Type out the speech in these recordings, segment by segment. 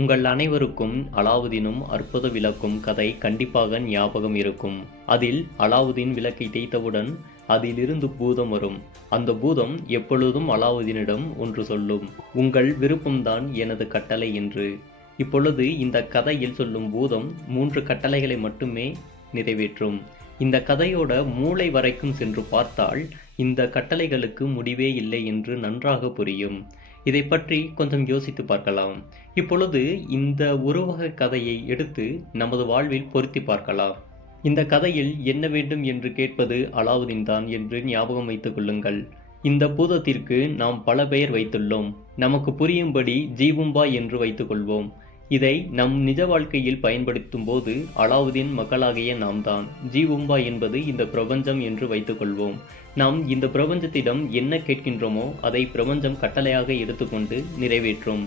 உங்கள் அனைவருக்கும் அலாவுதீனும் அற்புத விளக்கும் கதை கண்டிப்பாக ஞாபகம் இருக்கும். அதில் அலாவுதீன் விளக்கை தேய்த்தவுடன் அதிலிருந்து பூதம் வரும். அந்த பூதம் எப்பொழுதும் அலாவுதீனிடம் ஒன்று சொல்லும், உங்கள் விருப்பம்தான் எனது கட்டளை என்று. இப்பொழுது இந்த கதையில் சொல்லும் பூதம் 3 கட்டளைகளை மட்டுமே நிறைவேற்றும். இந்த கதையோட மூளை வரைக்கும் சென்று பார்த்தால் இந்த கட்டளைகளுக்கு முடிவே இல்லை என்று நன்றாக புரியும். இதை பற்றி கொஞ்சம் யோசித்து பார்க்கலாம். இப்பொழுது இந்த உருவக கதையை எடுத்து நமது வாழ்வில் பொருத்தி பார்க்கலாம். இந்த கதையில் என்ன வேண்டும் என்று கேட்பது அலாவுதீன் தான் என்று ஞாபகம் வைத்துக் கொள்ளுங்கள். இந்த பூதத்திற்கு நாம் பல பெயர் வைத்துள்ளோம். நமக்கு புரியும்படி ஜீபும்பா என்று வைத்துக் கொள்வோம். இதை நம் நிஜ வாழ்க்கையில் பயன்படுத்தும் போது அலாவுதீன் மக்களாகிய நாம் தான். ஜீபும்பா என்பது இந்த பிரபஞ்சம் என்று வைத்துக் கொள்வோம். நாம் இந்த பிரபஞ்சத்திடம் என்ன கேட்கின்றோமோ அதை பிரபஞ்சம் கட்டளையாக எடுத்துக்கொண்டு நிறைவேற்றும்.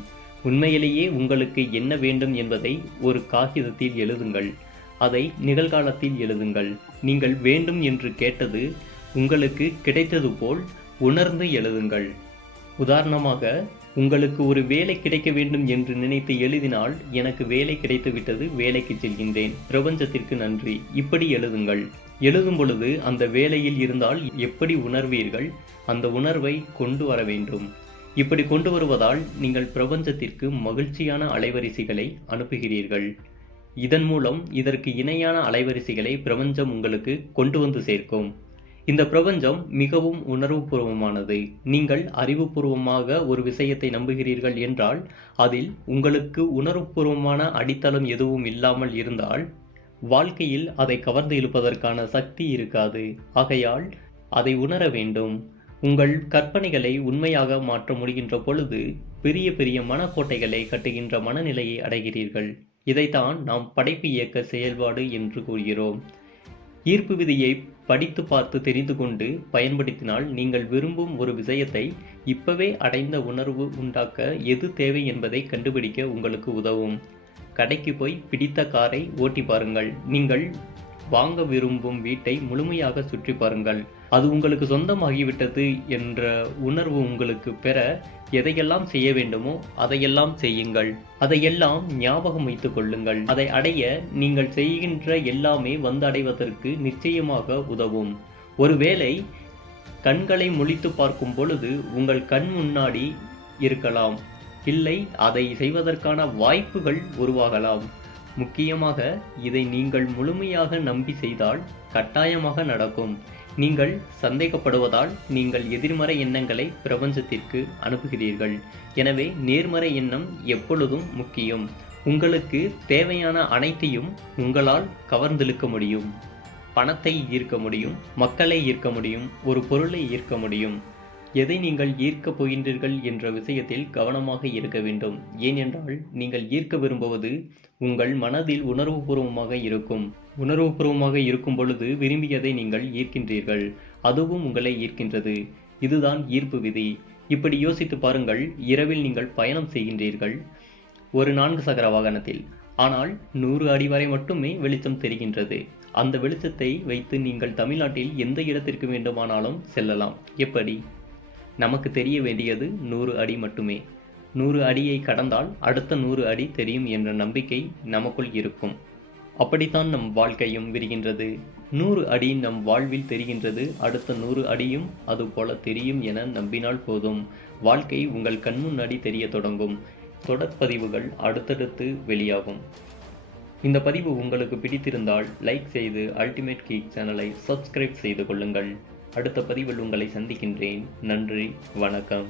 உண்மையிலேயே உங்களுக்கு என்ன வேண்டும் என்பதை ஒரு காகிதத்தில் எழுதுங்கள். அதை நிகழ்காலத்தில் எழுதுங்கள். நீங்கள் வேண்டும் என்று கேட்டது உங்களுக்கு கிடைத்தது போல் உணர்ந்து எழுதுங்கள். உதாரணமாக, உங்களுக்கு ஒரு வேலை கிடைக்க வேண்டும் என்று நினைத்து எழுதினால், எனக்கு வேலை கிடைத்துவிட்டது, வேலைக்கு செல்கின்றேன், பிரபஞ்சத்திற்கு நன்றி, இப்படி எழுதுங்கள். எழுதும் பொழுது அந்த வேலையில் இருந்தால் எப்படி உணர்வீர்கள்? அந்த உணர்வை கொண்டு வர வேண்டும். இப்படி கொண்டு வருவதால் நீங்கள் பிரபஞ்சத்திற்கு மகிழ்ச்சியான அலைவரிசைகளை அனுப்புகிறீர்கள். இதன் மூலம் இதற்கு இணையான அலைவரிசைகளை பிரபஞ்சம் உங்களுக்கு கொண்டு வந்து சேர்க்கும். இந்த பிரபஞ்சம் மிகவும் உணர்வுபூர்வமானது. நீங்கள் அறிவுபூர்வமாக ஒரு விஷயத்தை நம்புகிறீர்கள் என்றால், அதில் உங்களுக்கு உணர்வுபூர்வமான அடித்தளம் எதுவும் இல்லாமல் இருந்தால் வாழ்க்கையில் அதை கவர்ந்து இழுப்பதற்கான சக்தி இருக்காது. ஆகையால் அதை உணர வேண்டும். உங்கள் கற்பனைகளை உண்மையாக மாற்ற முடிகின்ற பொழுது பெரிய பெரிய மனக்கோட்டைகளை கட்டுகின்ற மனநிலையை அடைகிறீர்கள். இதைத்தான் நாம் படைப்பு இயக்க செயல்பாடு என்று கூறுகிறோம். ஈர்ப்பு விதியை படித்து பார்த்து தெரிந்து கொண்டு பயன்படுத்தினால் நீங்கள் விரும்பும் ஒரு விஷயத்தை இப்பவே அடைந்த உணர்வு உண்டாக்க எது தேவை என்பதை கண்டுபிடிக்க உங்களுக்கு உதவும். கடைக்கு போய் பிடித்த காரை ஓட்டி பாருங்கள். நீங்கள் வாங்க விரும்பும் வீட்டை முழுமையாக சுற்றி பாருங்கள். அது உங்களுக்கு சொந்தமாகிவிட்டது என்ற உணர்வு உங்களுக்கு பெற எதையெல்லாம் செய்ய வேண்டுமோ அதையெல்லாம் செய்யுங்கள். அதையெல்லாம் ஞாபகம் வைத்துக் கொள்ளுங்கள். அதை அடைய நீங்கள் செய்கின்ற எல்லாமே வந்தடைவதற்கு நிச்சயமாக உதவும். ஒருவேளை கண்களை முழித்து பார்க்கும் பொழுது உங்கள் கண் முன்னாடி இருக்கலாம். இல்லை, அதை செய்வதற்கான வாய்ப்புகள் உருவாகலாம். முக்கியமாக இதை நீங்கள் முழுமையாக நம்பி செய்தால் கட்டாயமாக நடக்கும். நீங்கள் சந்தேகப்படுவதால் நீங்கள் எதிர்மறை எண்ணங்களை பிரபஞ்சத்திற்கு அனுப்புகிறீர்கள். எனவே நேர்மறை எண்ணம் எப்பொழுதும் முக்கியம். உங்களுக்கு தேவையான அனைத்தையும் உங்களால் கவர்ந்தெழுக்க முடியும். பணத்தை ஈர்க்க முடியும், மக்களை ஈர்க்க முடியும், ஒரு பொருளை ஈர்க்க முடியும். எதை நீங்கள் ஈர்க்கப் போகின்றீர்கள் என்ற விஷயத்தில் கவனமாக இருக்க வேண்டும். ஏனென்றால் நீங்கள் ஈர்க்க விரும்புவது உங்கள் மனதில் உணர்வுபூர்வமாக இருக்கும். உணர்வுபூர்வமாக இருக்கும் பொழுது விரும்பியதை நீங்கள் ஈர்க்கின்றீர்கள். அதுவும் உங்களை ஈர்க்கின்றது. இதுதான் ஈர்ப்பு விதி. இப்படி யோசித்து பாருங்கள். இரவில் நீங்கள் பயணம் செய்கின்றீர்கள் ஒரு 4 சக்கர வாகனத்தில். ஆனால் 100 அடி வரை மட்டுமே வெளிச்சம் தெரிகின்றது. அந்த வெளிச்சத்தை வைத்து நீங்கள் தமிழ்நாட்டில் எந்த இடத்திற்கு வேண்டுமானாலும் செல்லலாம். எப்படி? நமக்கு தெரிய வேண்டியது 100 அடி மட்டுமே. 100 அடியை கடந்தால் அடுத்த 100 அடி தெரியும் என்ற நம்பிக்கை நமக்குள் இருக்கும். அப்படித்தான் நம் வாழ்க்கையும் விரிகின்றது. 100 அடி நம் வாழ்வில் தெரிகின்றது. அடுத்த 100 அடியும் அதுபோல தெரியும் என நம்பினால் போதும். வாழ்க்கை உங்கள் கண்முன்னாடி தெரிய தொடங்கும். தொடர்பதிவுகள் அடுத்தடுத்து வெளியாகும். இந்த பதிவு உங்களுக்கு பிடித்திருந்தால் லைக் செய்து அல்டிமேட் கீக் சேனலை சப்ஸ்கிரைப் செய்து கொள்ளுங்கள். அடுத்த பதிவில் உங்களை சந்திக்கின்றேன். நன்றி, வணக்கம்.